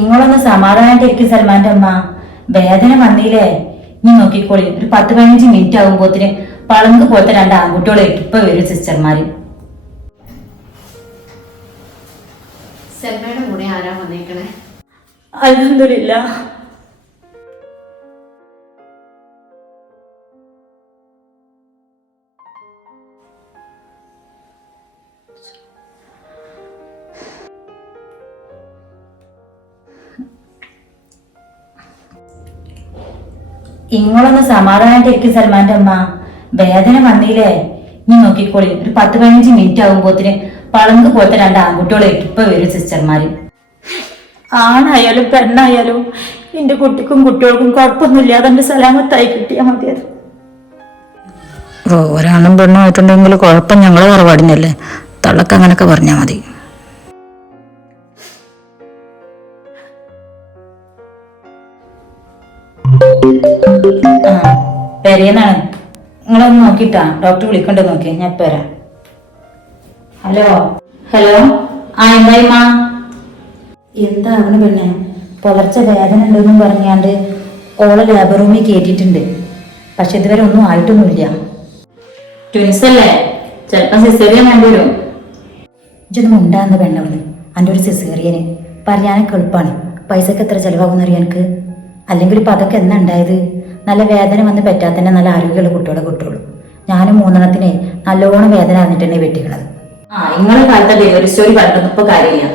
ഇങ്ങളൊന്ന് സമാധാനായിട്ടിരിക്കും സൽമാന്റെ അമ്മ. വേദന വന്നില്ലേ? നീ നോക്കിക്കോളി. ഒരു പത്ത് പതിനഞ്ച് മിനിറ്റ് ആകുമ്പോത്തിന് പളങ്ക് പോലത്തെ രണ്ട് ആൺകുട്ടികളെ ഇപ്പൊ വരും സിസ്റ്റർമാര്. സെൽമയുടെ കൂടെ ആരാ വന്നേക്കണേ? അലഹമില്ല ഇങ്ങളൊന്ന് സമാധാനായിട്ടിരിക്കും സൽമാന്റെ അമ്മ. വേദന വന്നില്ലേ നീ നോക്കിക്കോളി. ഒരു പത്ത് പതിനഞ്ച് മിനിറ്റ് ആകുമ്പോത്തിന് പളങ്ക് പോലത്തെ രണ്ട് ആൺകുട്ടികളെ ഇപ്പൊ വരും സിസ്റ്റർമാര്. ആണായാലും പെണ്ണായാലും എന്റെ കുട്ടിക്കും കുട്ടികൾക്കും കുഴപ്പമൊന്നുമില്ല. അതെന്റെ സലാമത്തായി കിട്ടിയാൽ മതിയത് ഒരാളും ഒരാണും പെണ്ണും ആയിട്ടുണ്ടെങ്കിൽ കുഴപ്പം ഞങ്ങളെ തറവാടിനല്ലേ? തള്ളക്ക് അങ്ങനൊക്കെ പറഞ്ഞാൽ മതി. പെരയെന്നാണ് നിങ്ങളൊന്ന് നോക്കിട്ടാ. ഡോക്ടർ വിളിക്കണ്ട നോക്കി. ഞാൻ ഇപ്പൊ വരാം. ഹലോ? ഹലോ? ആ എന്തായി മാ? എന്താ അവന് പെണ്ണെ? പുലർച്ചെ വേദന ഉണ്ടെന്നും പറഞ്ഞാണ്ട് ഓളെ ലേബർ റൂമിൽ കയറ്റിയിട്ടുണ്ട് പക്ഷെ ഇതുവരെ ഒന്നും ആയിട്ടൊന്നുമില്ല. ട്വിൻസ് അല്ലേ? ചിലപ്പോ സിസേറിയൻ വേണ്ടി വരും. ഇതൊന്നും ഉണ്ടാകുന്ന പെണ്ണവൾ എന്റെ ഒരു സിസേറിയന് പറയാനൊക്കെ എളുപ്പമാണ് പൈസക്ക് എത്ര ചിലവാകുമെന്ന് അറിയാൻ എനിക്ക് അല്ലെങ്കിൽ ഇപ്പം അതൊക്കെ എന്നുണ്ടായത് നല്ല വേദന വന്ന് പറ്റാത്ത തന്നെ നല്ല ആരോഗ്യമുള്ള കുട്ടികളെ കിട്ടുള്ളൂ ഞാനും മൂന്നെണ്ണത്തിനെ നല്ലോണം വേദന അറിഞ്ഞിട്ട് തന്നെ വെട്ടിക്കണത്. ആ ഇങ്ങളെ കാലത്തെ ഡെലിവറി സ്റ്റോറി പറഞ്ഞിട്ടൊന്നും ഇപ്പൊ കാര്യമില്ല.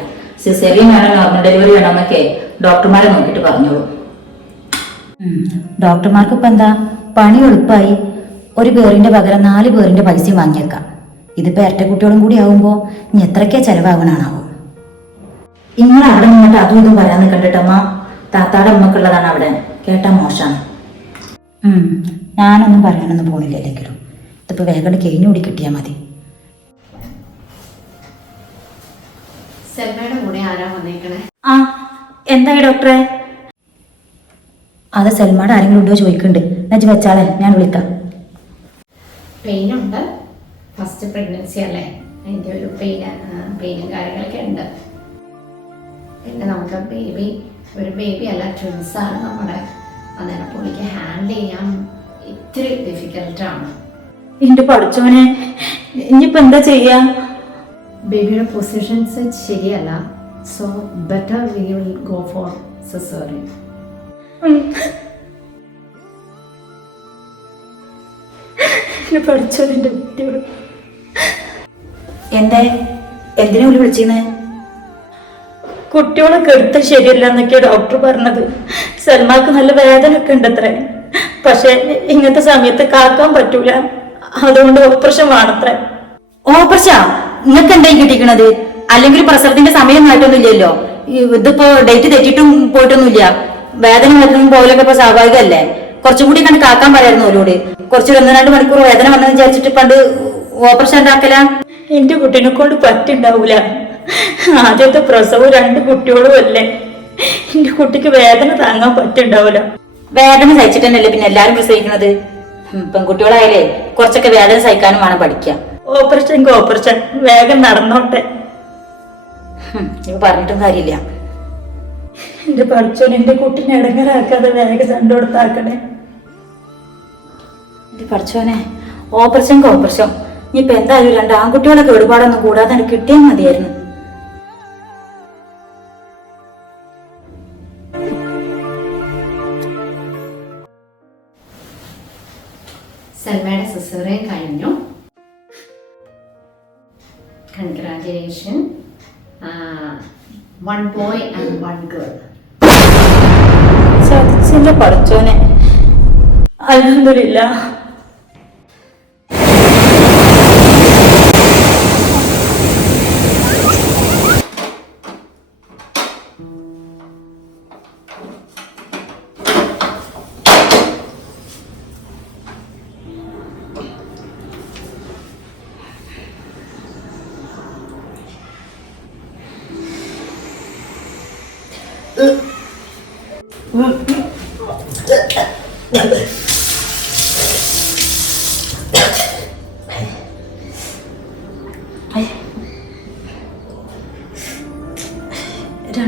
സിസേറിയൻ വേണം നോർമൽ ഡെലിവറി വേണമെന്നൊക്കെ ഡോക്ടർമാരെ നോക്കിയിട്ട് പറഞ്ഞോളൂ. ഡോക്ടർമാർക്ക് ഇപ്പൊ എന്താ? പണി എളുപ്പമായി. ഒരു പേരിന്റെ പകരം നാല് പേരിന്റെ പൈസയും വാങ്ങിയേക്കാം. ഇതിപ്പോ ഇരട്ട കുട്ടികളും കൂടി ആവുമ്പോ ഇനി എത്രയ്ക്കാ ചെലവാകണാണാവോ ഇങ്ങനെ അവിടെ നിന്നിട്ട് അതും ഇതും പറയാൻ നിൽക്കണ്ടമ്മ താത്താടെ അമ്മക്കുള്ളതാണ് അവിടെ. കേട്ടാ മോശാണ് ഉം, ഞാനൊന്നും പറയാനൊന്നും പോണില്ല അല്ലെങ്കിലും ഇതിപ്പോ വേഗം കഴിഞ്ഞു കൂടി കിട്ടിയാ മതി. സെൽമയുടെ കൂടെ ആരാ വന്നേക്കണേ? ആ എന്തായി ഡോക്ടറെ? അത് സൽമാട് ആരെങ്കിലും ഉണ്ടോ ചോദിക്കുന്നുണ്ട് എന്നു വെച്ചാളെ ഞാൻ വിളിക്കാം. പെയിൻ ഉണ്ട്. ഫസ്റ്റ് പ്രഗ്നൻസി അല്ലേ? അതിന്റെ ഒരു പെയിൻ പെയിനും കാര്യങ്ങളൊക്കെ ഉണ്ട്. പിന്നെ നമുക്ക് ബേബി ഒരു ബേബി അല്ല ട്വിൻസ് ആണ് നമ്മുടെ. അന്നേരം പുള്ളിക്ക് ഹാൻഡിൽ ചെയ്യാൻ ഇത്തിരി ഡിഫിക്കൽട്ടാണ് എന്റെ പഠിച്ചവനെ ഇനിയിപ്പോ എന്താ ചെയ്യാ? ബേബിയുടെ പൊസിഷൻസ് ശരിയല്ല. So better we will go for caesarean കുട്ടിയോട്? എന്തേ? എന്തിനാ വിളി വിളിച്ചിരുന്നേ? കുട്ടികളെ കെടുത്ത ശരിയല്ല എന്നൊക്കെയാ ഡോക്ടർ പറഞ്ഞത്. സൽമാക്ക് നല്ല വേദനയൊക്കെ ഒക്കെ ഉണ്ട് അത്രേ പക്ഷെ ഇങ്ങനത്തെ സമയത്ത് കാക്കാൻ പറ്റൂല. അതുകൊണ്ട് ഓപ്പറേഷൻ വേണത്രേ. ഓപ്പറേഷ നിങ്ങൾക്ക് എന്തായി കിട്ടിക്കണത്? അല്ലെങ്കിൽ പ്രസവത്തിന്റെ സമയം മാറ്റൊന്നുമില്ലല്ലോ ഇതിപ്പോ ഡേറ്റ് തെറ്റിട്ടും പോയിട്ടൊന്നുമില്ല. വേദന വരുന്നതും പോലൊക്കെ ഇപ്പൊ സ്വാഭാവികമല്ലേ? കുറച്ചും കൂടി കണ്ട് കാക്കാൻ പറയായിരുന്നു അവരോട് കുറച്ച് ഒന്ന് രണ്ട് മണിക്കൂർ വേദന വന്നെന്ന് വിചാരിച്ചിട്ട് പണ്ട് ഓപ്പറേഷൻ ഉണ്ടാക്കല? എന്റെ കുട്ടീനെ കൊണ്ട് പറ്റുണ്ടാവൂല. ആദ്യത്തെ പ്രസവം രണ്ട് കുട്ടികളും അല്ലേ? എന്റെ കുട്ടിക്ക് വേദന താങ്ങാൻ പറ്റുണ്ടാവില്ല വേദന സഹിച്ചിട്ടല്ലേ പിന്നെ എല്ലാരും പ്രസവിക്കണത്? ഉം, പെൺകുട്ടികളായാലേ കുറച്ചൊക്കെ വേദന സഹിക്കാനും വേണം പഠിക്കുക ഓപ്പറേഷൻ ഓപ്പറേഷൻ. വേഗം നടന്നോട്ടെ. പറഞ്ഞിട്ടും കാര്യമില്ല. എന്റെ പഠിച്ചോൻ എന്റെ കുട്ടിനെ ഇടങ്ങരാക്കാതെ വേഗം കണ്ടുകൊടുത്താക്കണേ എന്റെ പഠിച്ചോനെ ഓപ്പറേഷൻ ഓപ്പറേഷൻ. ഇനിയിപ്പൊ എന്തായാലും രണ്ട് ആൺകുട്ടികളൊക്കെ ഒരുപാടൊന്നും കൂടാതെ കിട്ടിയാൽ മതിയായിരുന്നു. One boy and one girl ചതിച്ചില്ല പഠിച്ചോനെ അലഹമില്ല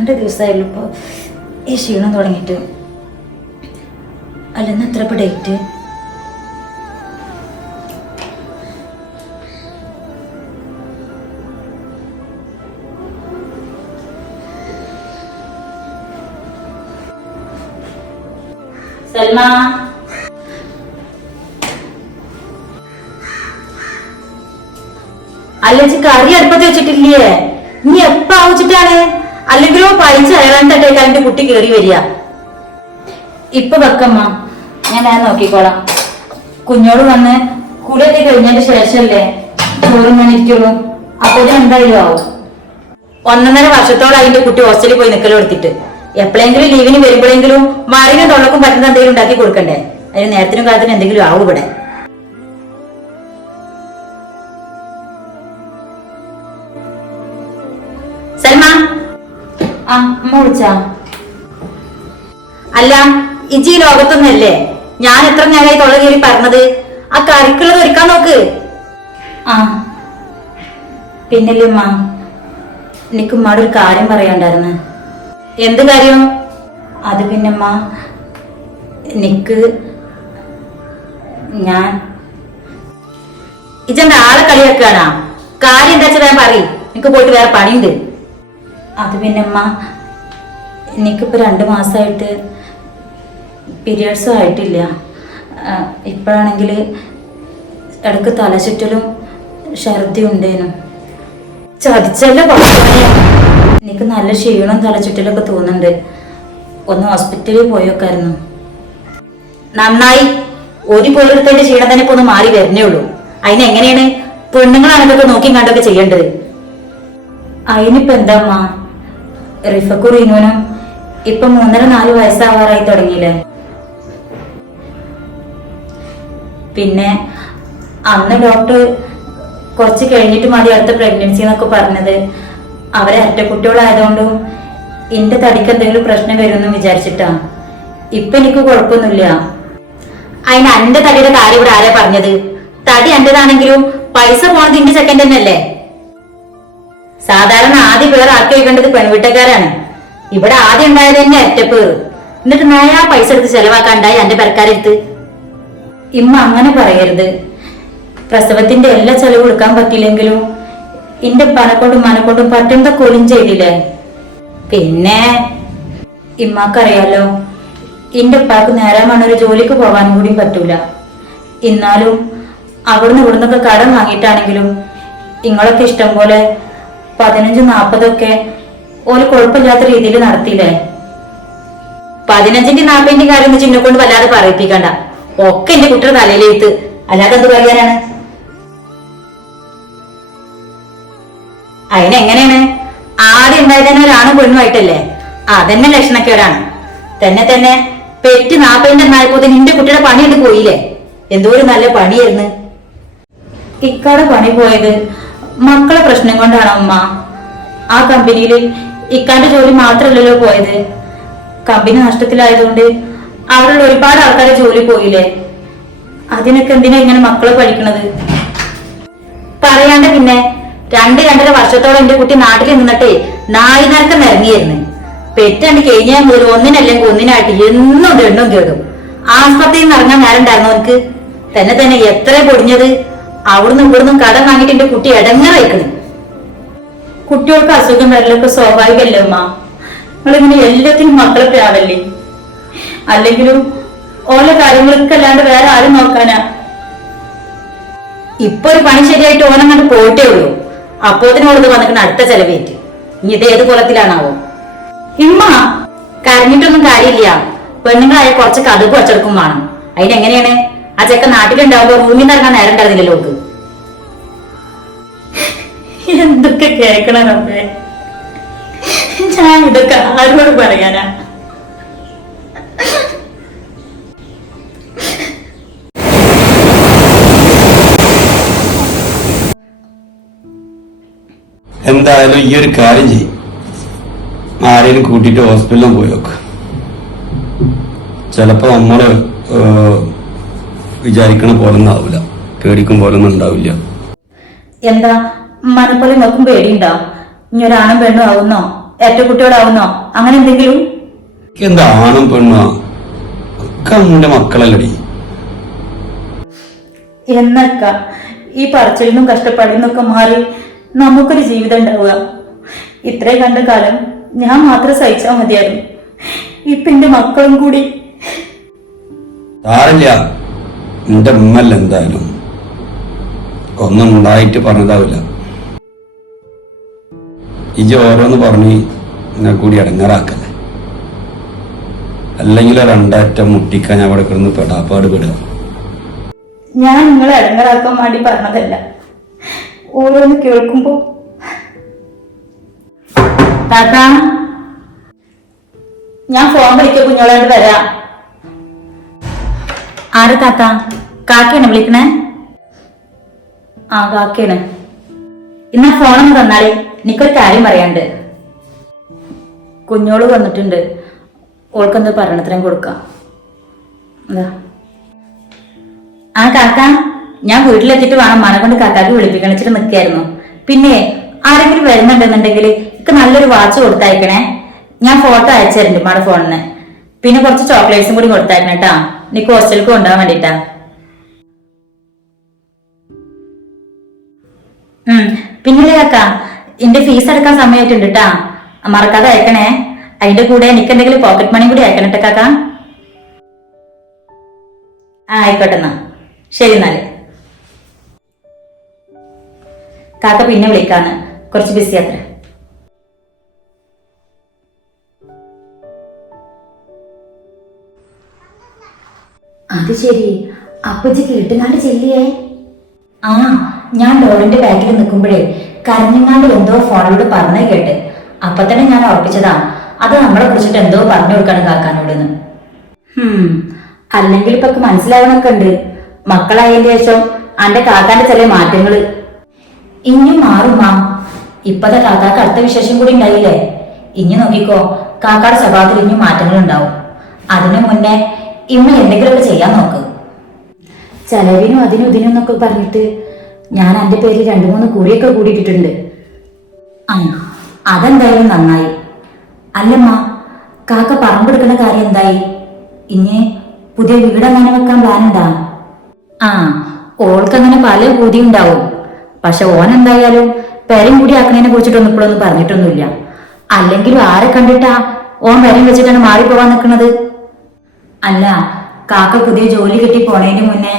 രണ്ട് ദിവസമായുള്ളൂ ഇപ്പോൾ ഈ ക്ഷീണം തുടങ്ങിയിട്ട്. അല്ലെന്ന് എത്ര ഇപ്പോൾ ഡേറ്റ് സൽമ. കറി അടുപ്പത്ത് വെച്ചിട്ടില്ലേ? നീ എപ്പ ആവശ്യത്തിട്ടാണ് അല്ലെങ്കിലോ പഴിച്ച് അയറാൻ തട്ടേക്കാൻ എന്റെ കുട്ടി കയറി വരിക. ഇപ്പൊ വെക്കമ്മ ഞാൻ നോക്കിക്കോളാം. കുഞ്ഞോട് വന്ന് കൂടെയൊക്കെ കഴിഞ്ഞതിന് ശേഷമല്ലേ ചോറും ഞാൻ ഇരിക്കുള്ളൂ. അപ്പൊ എന്തായാലും ആവും. ഒന്നൊന്നര വർഷത്തോളം അതിന്റെ കുട്ടി ഹോസ്റ്റലിൽ പോയി നിൽക്കലും എടുത്തിട്ട് എപ്പോഴെങ്കിലും ലീവിന് വരുമ്പോഴെങ്കിലും മാറിനും തൊള്ളക്കും പറ്റുന്ന എന്തെങ്കിലും ഉണ്ടാക്കി കൊടുക്കണ്ടേ? അതിന് നേരത്തിനും കാലത്തിനും എന്തെങ്കിലും ആവും ഇവിടെ. അമ്മ അല്ല ഇജി ലോകത്തൊന്നല്ലേ? ഞാൻ എത്ര നേരമായി തൊള്ള കയറി പറഞ്ഞത്? ആ കറിക്കുള്ളത് ഒരുക്കാൻ നോക്ക്. ആ. പിന്നല്ലേ ഉമ്മ? എനിക്ക് ഉമ്മാട് ഒരു കാര്യം പറയാണ്ടായിരുന്നു എന്ത് കാര്യം? അത് പിന്നമ്മ നിക്ക് ഞാൻ ഇജന്റെ ആളെ കളിയാക്കാണാ കാര്യം എന്താ വെച്ചാൽ ഞാൻ പറയും. എനിക്ക് പോയിട്ട് വേറെ പണിയുണ്ട്. അത് പിന്നമ്മ എനിക്കിപ്പോൾ രണ്ട് മാസമായിട്ട് പീരിയഡ്സും ആയിട്ടില്ല ഇപ്പോഴാണെങ്കിൽ ഇടയ്ക്ക് തലചുറ്റലും ഛർദി ഉണ്ടേനു ചതിച്ചല്ല പടച്ചോനെ. എനിക്ക് നല്ല ക്ഷീണം തലചുറ്റലൊക്കെ തോന്നുന്നുണ്ട്. ഒന്ന് ഹോസ്പിറ്റലിൽ പോയൊക്കായിരുന്നു. നന്നായി. ഒരു പോലെടുത്തതിന്റെ ക്ഷീണം തന്നെ ഇപ്പൊ ഒന്ന് മാറി വരുന്നേ ഉള്ളൂ. അതിനെങ്ങനെയാണ് പെണ്ണുങ്ങളാണ് ഇതൊക്കെ നോക്കി കണ്ടൊക്കെ ചെയ്യേണ്ടത്? അതിനിപ്പോ എന്താ അമ്മ? റിഫക്കും റീനുവിനും ഇപ്പൊ മൂന്നര നാല് വയസ്സാവാറായി തുടങ്ങിയില്ലേ? പിന്നെ അന്ന് ഡോക്ടർ കുറച്ച് കഴിഞ്ഞിട്ട് മതി അടുത്ത പ്രഗ്നൻസി എന്നൊക്കെ പറഞ്ഞത്. അവരെ അറ്റക്കുട്ടികളായതുകൊണ്ടും എന്റെ തടിക്ക് എന്തെങ്കിലും പ്രശ്നം വരുമെന്ന് വിചാരിച്ചിട്ടാ. ഇപ്പൊ എനിക്ക് കുഴപ്പമൊന്നുമില്ല. അതിന് എന്റെ തടിയുടെ കാര്യം ഇവിടെ ആരാ പറഞ്ഞത്? തടി എന്റേതാണെങ്കിലും പൈസ പോണത് ഇന്റെ സെക്കൻഡ് തന്നെയല്ലേ? സാധാരണ ആദ്യ പേർ ആക്കി വെക്കേണ്ടത് പെൺവീട്ടുകാരാണ്. ഇവിടെ ആദ്യം ഉണ്ടായത് തന്നെ ഒറ്റപ്പേർ എന്നിട്ട് നോയാ പൈസ എടുത്ത് ചെലവാക്കാണ്ടായി എന്റെ പെരക്കാരെടുത്ത്. ഇമ്മ അങ്ങനെ പറയരുത്. പ്രസവത്തിന്റെ എല്ലാ ചെലവ് കൊടുക്കാൻ പറ്റില്ലെങ്കിലും ഇന്റെ പനക്കൊണ്ടും മനക്കൊണ്ടും പറ്റുന്ന കൊലും ചെയ്തില്ലേ? പിന്നെ ഇമ്മാക്കറിയാലോ ഇന്റെ ഉപ്പാക്ക് നേരമാണ് ഒരു ജോലിക്ക് പോകാനും കൂടി പറ്റൂല. എന്നാലും അവിടുന്ന് ഇവിടുന്നൊക്കെ കടം വാങ്ങിയിട്ടാണെങ്കിലും നിങ്ങളൊക്കെ ഇഷ്ടം പോലെ പതിനഞ്ചും നാപ്പതൊക്കെ ഒരു കുഴപ്പമില്ലാത്ത രീതിയിൽ നടത്തിയില്ലേ? പതിനഞ്ചിന്റെ നാൽപ്പതിന്റെ കാര്യം വെച്ച് എന്നെ കൊണ്ട് വല്ലാതെ പറയിപ്പിക്കണ്ട. ഒക്കെ എന്റെ കുട്ടിയുടെ തലയിലെഴുത്ത് അല്ലാതെ എന്ത് പറയാനാണ്? അതിനെങ്ങനെയാണ് ആദ്യം ഉണ്ടായതന്നെ ഒരാണും പെണ്ണുമായിട്ടല്ലേ അതന്നെ ലക്ഷണക്കേടാണ്. തന്നെ തന്നെ പെറ്റ് നാപ്പതിന്റെ നായപ്പോ നിന്റെ കുട്ടിയുടെ പണിയിട്ട് പോയില്ലേ? എന്തോ ഒരു നല്ല പണിയായിരുന്നു. ഇക്കാടെ പണി പോയത് മക്കളെ പ്രശ്നം കൊണ്ടാണ് അമ്മ ആ കമ്പനിയിൽ ഇക്കാന്റെ ജോലി മാത്രമല്ലല്ലോ പോയത്. കമ്പനി നഷ്ടത്തിലായതുകൊണ്ട് അവിടെയുള്ള ഒരുപാട് ആൾക്കാരെ ജോലി പോയില്ലേ? അതിനൊക്കെ എന്തിനാ ഇങ്ങനെ മക്കളെ പഠിക്കണത്? പറയാണ്ട് പിന്നെ രണ്ട് രണ്ടര വർഷത്തോളം എന്റെ കുട്ടി നാട്ടിൽ നിന്നിട്ടേ നായി നരക്കം നിറങ്ങിയിരുന്നു പെറ്റാണ്ട് കഴിഞ്ഞാൽ മുതൽ ഒന്നിനല്ലെങ്കിൽ ഒന്നിനായിട്ട് എന്നും ദണ്ണും കേടും. ആസ്പത്രിയിൽ നിന്ന് ഇറങ്ങാൻ നേരം ഉണ്ടായിരുന്നു എനിക്ക് തന്നെ തന്നെ എത്ര പൊടിഞ്ഞത് അവിടുന്ന് ഇവിടുന്ന് കടം വാങ്ങിയിട്ട് എന്റെ കുട്ടി ഇടങ്ങറയിക്കണ് കുട്ടികൾക്ക് അസുഖം വരലൊക്കെ സ്വാഭാവികല്ലേ അമ്മ നിങ്ങളിങ്ങനെ എല്ലാത്തിനും മക്കളെ പ്രാവല്ലേ അല്ലെങ്കിലും ഓരോ കാര്യങ്ങളൊക്കെ അല്ലാണ്ട് വേറെ ആരും നോക്കാനാ? ഇപ്പൊ ഒരു പണി ശരിയായിട്ട് കണ്ട് പോയിട്ടേ ഉള്ളൂ. അപ്പോത്തിനോട് വന്നിട്ട് അടുത്ത ചെലവേറ്റ്. ഇനി ഇത് ഏത് കുലത്തിലാണാവോ ഇമ്മ കരഞ്ഞിട്ടൊന്നും കാര്യമില്ല. പെണ്ണുങ്ങളായ കുറച്ച് കടുപ്പ് വച്ചെടുക്കും വേണം. അതിനെങ്ങനെയാണ്? ആ ചെക്ക നാട്ടിലുണ്ടാവുമ്പോ റൂമിൽ നിന്ന് ഇറങ്ങാൻ നേരം ഉണ്ടായിരുന്നില്ലല്ലോ ഓക്ക്. എന്തൊക്കെ കേക്കണം റബ്ബേ. ഞാൻ ഇതൊക്കെ ആരോട് പറയാനാ? എന്തായാലും ഈ ഒരു കാര്യം ചെയ്യും. ആരെയും കൂട്ടിയിട്ട് ഹോസ്പിറ്റലിൽ പോയി നോക്ക്. ചിലപ്പോ നമ്മൾ ഏഹ്, വിചാരിക്കണ പോലൊന്നും ആവില്ല പേടിക്കും പോലൊന്നും ഉണ്ടാവില്ല. എന്താ? മനപ്പോലെ നോക്കും പേടിയുണ്ടോ? ഇനി ഒരാണും പെണ്ണും ആവുന്നോ? ഏറ്റ കുട്ടിയോടാവുന്നോ അങ്ങനെ എന്തെങ്കിലും? എന്താ ആണും പെണ്ണാ മക്കളല്ലടി. എന്നക്ക ഈ കഷ്ടപ്പാടിൽ നിന്നൊക്കെ മാറി നമുക്കൊരു ജീവിതം ഉണ്ടാവുക. ഇത്രേ കണ്ട കാലം ഞാൻ മാത്രം സഹിച്ചാൽ മതിയായിരുന്നു. ഇപ്പൊ എന്റെ മക്കളും കൂടി സാറില്ല എന്റെ ഉമ്മല്ല എന്തായാലും. ഒന്നും ഉണ്ടായിട്ട് പറഞ്ഞതാവില്ല. ഇജ് ഓരോന്ന് പറഞ്ഞ് എന്നെ കൂടി ഇടങ്ങാറാക്കല്ലേ? അല്ലെങ്കിൽ രണ്ടറ്റം മുട്ടിക്കാൻ അവിടെ കിടന്ന് പെടാപ്പാട് പെടുക. ഞാൻ നിങ്ങളെ അടങ്ങറാക്കാൻ വേണ്ടി പറഞ്ഞതല്ല. ഓരോന്ന് കേൾക്കുമ്പോ താത്ത ഞാൻ ഫോൺ വിളിക്ക കുഞ്ഞോളായിട്ട് വരാം. ആര് താത്ത? കാക്കയാണ് വിളിക്കണേ? ആ കാക്കയാണ്. ഇന്നാ ഫോണൊന്ന് തന്നാലേ എനിക്കൊരു കാര്യം പറയാണ്ട് കുഞ്ഞോൾ വന്നിട്ടുണ്ട്. ഓൾക്കൊന്ന് ഭരണത്തിനും കൊടുക്കാം. ആ കാക്ക ഞാൻ വീട്ടിലെത്തിയിട്ട് വേണം മണം കൊണ്ട് കാക്കാക്ക് വിളിപ്പിക്കണിച്ചിട്ട് നിൽക്കായിരുന്നു പിന്നെ ആരെങ്കിലും വരുന്നുണ്ടെന്നുണ്ടെങ്കിൽ ഇക്ക് നല്ലൊരു വാച്ച് കൊടുത്തയക്കണേ. ഞാൻ ഫോട്ടോ അയച്ചു തരുന്നുണ്ട് മാഡം ഫോണിന് പിന്നെ കുറച്ച് ചോക്ലേറ്റ്സും കൂടി കൊടുത്തയക്കണം കേട്ടാ നിക്ക് ഹോസ്റ്റലിൽ കൊണ്ടുപോകാൻ വേണ്ടിട്ടാ. പിന്നെ കാക്ക എന്റെ ഫീസ് അടക്കാൻ സമയമായിട്ടുണ്ട് കേട്ടാ മറക്കാതെ അയക്കണേ. അതിന്റെ കൂടെ എനിക്ക് എന്തെങ്കിലും പോക്കറ്റ് മണി കൂടി അയക്കണം കേട്ടോ കാക്ക. ആ ആയിക്കോട്ടെ എന്നാ. ശരി എന്നാൽ. കാക്ക പിന്നെ വിളിക്കാന്ന്. കുറച്ച് ബിസി അത്ര അത് ശരി. അപ്പച്ചി കേട്ടുങ്ങാണ്ട് ചെല്ലിയേ. ആ ഞാൻ ഡോറിന്റെ ബാഗിൽ നിൽക്കുമ്പോഴേ കരഞ്ഞങ്ങാണ്ട് എന്തോ ഫോണിലൂടെ പറഞ്ഞേ കേട്ട്. അപ്പൊ തന്നെ ഞാൻ ഉറപ്പിച്ചതാ. അത് നമ്മളെ കുറിച്ചിട്ട് എന്തോ പറഞ്ഞു കൊടുക്കാണ് കാക്കാനോടെന്ന്. ഹും അല്ലെങ്കിൽ ഇപ്പൊ മനസ്സിലാവണൊക്കെ ഉണ്ട്. മക്കളായതിന്റെ ശേഷം അന്റെ കാക്കാന്റെ ചെറിയ മാറ്റങ്ങൾ. ഇനിയും മാറുമാ ഇപ്പത്തെ കാക്കാക്ക് അടുത്ത വിശേഷം കൂടി ഉണ്ടായില്ലേ? ഇനി നോക്കിക്കോ കാക്കാടെ സ്വഭാവത്തിൽ ഇനിയും മാറ്റങ്ങൾ ഉണ്ടാവും അതിനു മുന്നേ ഇമ്മ എന്തെങ്കിലുമൊക്കെ ചെയ്യാൻ നോക്ക്. ചെലവിനും അതിനും ഇതിനും എന്നൊക്കെ പറഞ്ഞിട്ട് ഞാൻ എന്റെ പേരിൽ രണ്ടു മൂന്ന് കുറിയൊക്കെ കൂടിയിട്ടുണ്ട് ആ അതെന്തായാലും നന്നായി. അല്ലമ്മ കാക്ക പറമ്പെടുക്കുന്ന കാര്യം എന്തായി? ഇനി പുതിയ വീട് അങ്ങനെ വെക്കാൻ പ്ലാൻ ഉണ്ടാ? ആ ഓൾക്കങ്ങനെ പല പൂതി ഉണ്ടാവും. പക്ഷെ ഓൻ എന്തായാലും പെരം കൂടി ആക്കണേനെ കുറിച്ചിട്ടൊന്നും ഇപ്പോഴൊന്നും പറഞ്ഞിട്ടൊന്നുമില്ല. അല്ലെങ്കിലും ആരെ കണ്ടിട്ടാ ഓൻ പെരം വെച്ചിട്ടാണ് മാറിപ്പോവാൻ നിൽക്കുന്നത് അല്ല കാക്ക പുതിയ ജോലി കിട്ടി പോണേന് മുന്നേ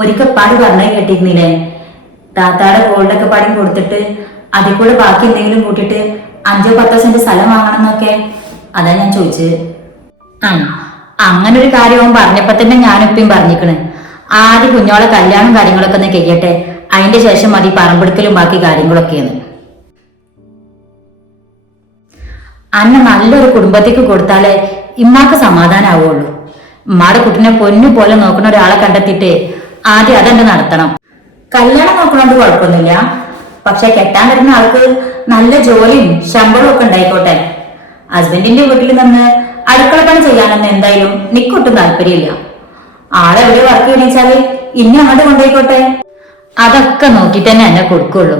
ഒരിക്കൽ പാട് പറഞ്ഞേ കേട്ടിരുന്നില്ലേ? താത്താടെ ഗോൾഡൊക്കെ പാടി കൊടുത്തിട്ട് അതിൽ കൂടെ ബാക്കി എന്തെങ്കിലും കൂട്ടിട്ട് അഞ്ചോ പത്തോ സെന്റ് സ്ഥലം വാങ്ങണം എന്നൊക്കെ അതാ ഞാൻ ചോദിച്ചത്. ആ അങ്ങനെ ഒരു കാര്യവും പറഞ്ഞപ്പോ തന്നെ ഞാനിപ്പം പറഞ്ഞിക്കണ് ആദ്യം കുഞ്ഞോളെ കല്യാണം കാര്യങ്ങളൊക്കെ ഒന്ന് കഴിയട്ടെ അതിന്റെ ശേഷം മതി പറമ്പെടുക്കലും ബാക്കി കാര്യങ്ങളൊക്കെയാണ് അന്ന നല്ലൊരു കുടുംബത്തേക്ക് കൊടുത്താലേ ഇമ്മാക്ക് സമാധാനാവുള്ളൂ. ഉമ്മാടെ കുട്ടിനെ പൊന്നു പോലെ നോക്കുന്ന ഒരാളെ കണ്ടെത്തിയിട്ട് ആദ്യം അതന്നെ നടത്തണം? കല്യാണം നോക്കണോണ്ട് കുഴപ്പമൊന്നുമില്ല. പക്ഷെ കെട്ടാൻ വരുന്ന ആൾക്ക് നല്ല ജോലിയും ശമ്പളവും ഒക്കെ ഉണ്ടായിക്കോട്ടെ. ഹസ്ബൻഡിന്റെ വീട്ടിൽ നിന്ന് അടുക്കള പണി ചെയ്യാനൊന്നും എന്തായാലും നിക്കൊട്ടും താല്പര്യമില്ല. ആളെവിടെ വർക്ക് ചെയ്യണെച്ചാൽ ഇനി അങ്ങോട്ട് കൊണ്ടുപോയിക്കോട്ടെ. അതൊക്കെ നോക്കിട്ട് തന്നെ എന്നെ കൊടുക്കുള്ളൂ.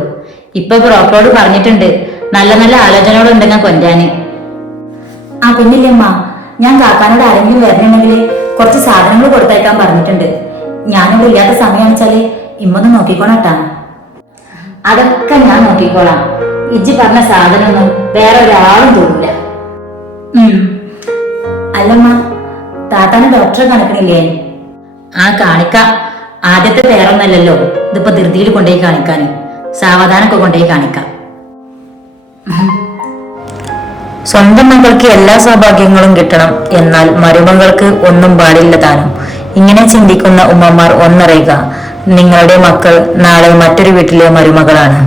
ഇപ്പൊ ബ്രോക്കറോട് പറഞ്ഞിട്ടുണ്ട് നല്ല നല്ല ആലോചനകളുണ്ടെങ്കിൽ കൊഞ്ചാന് ആ പിന്നില്ലേ അമ്മ ഞാൻ കാക്കാനോട് ആരെങ്കിലും വരണമെങ്കിൽ കുറച്ച് സാധനങ്ങൾ കൊടുത്തയക്കാൻ പറഞ്ഞിട്ടുണ്ട്. ഞാനിവിടെ ഇല്ലാത്ത സമയം വെച്ചാൽ ഇമ്മൊന്ന് നോക്കിക്കോണട്ടാ. അതൊക്കെ ഞാൻ നോക്കിക്കോളാം. ഇജ്ജി പറഞ്ഞ സാധനമൊന്നും വേറെ ഒരാളും തോന്നില്ല അല്ലമ്മ താത്താനെ ഡോക്ടറെ കാണിക്കണില്ലേ? ആ കാണിക്ക. ആദ്യത്തെ പേരൊന്നല്ലല്ലോ. ഇതിപ്പോ ധൃതിയിൽ കൊണ്ടുപോയി കാണിക്കാന്. സാവധാനൊക്കെ കൊണ്ടുപോയി കാണിക്കാം. സ്വന്തം മകൾക്ക് എല്ലാ സൗഭാഗ്യങ്ങളും കിട്ടണം. എന്നാൽ മരുമകൾക്ക് ഒന്നും പാടില്ല താനും. ഇങ്ങനെ ചിന്തിക്കുന്ന ഉമ്മമാർ ഒന്നറിയുക നിങ്ങളുടെ മക്കൾ നാളെ മറ്റൊരു വീട്ടിലെ മരുമകളാണ്.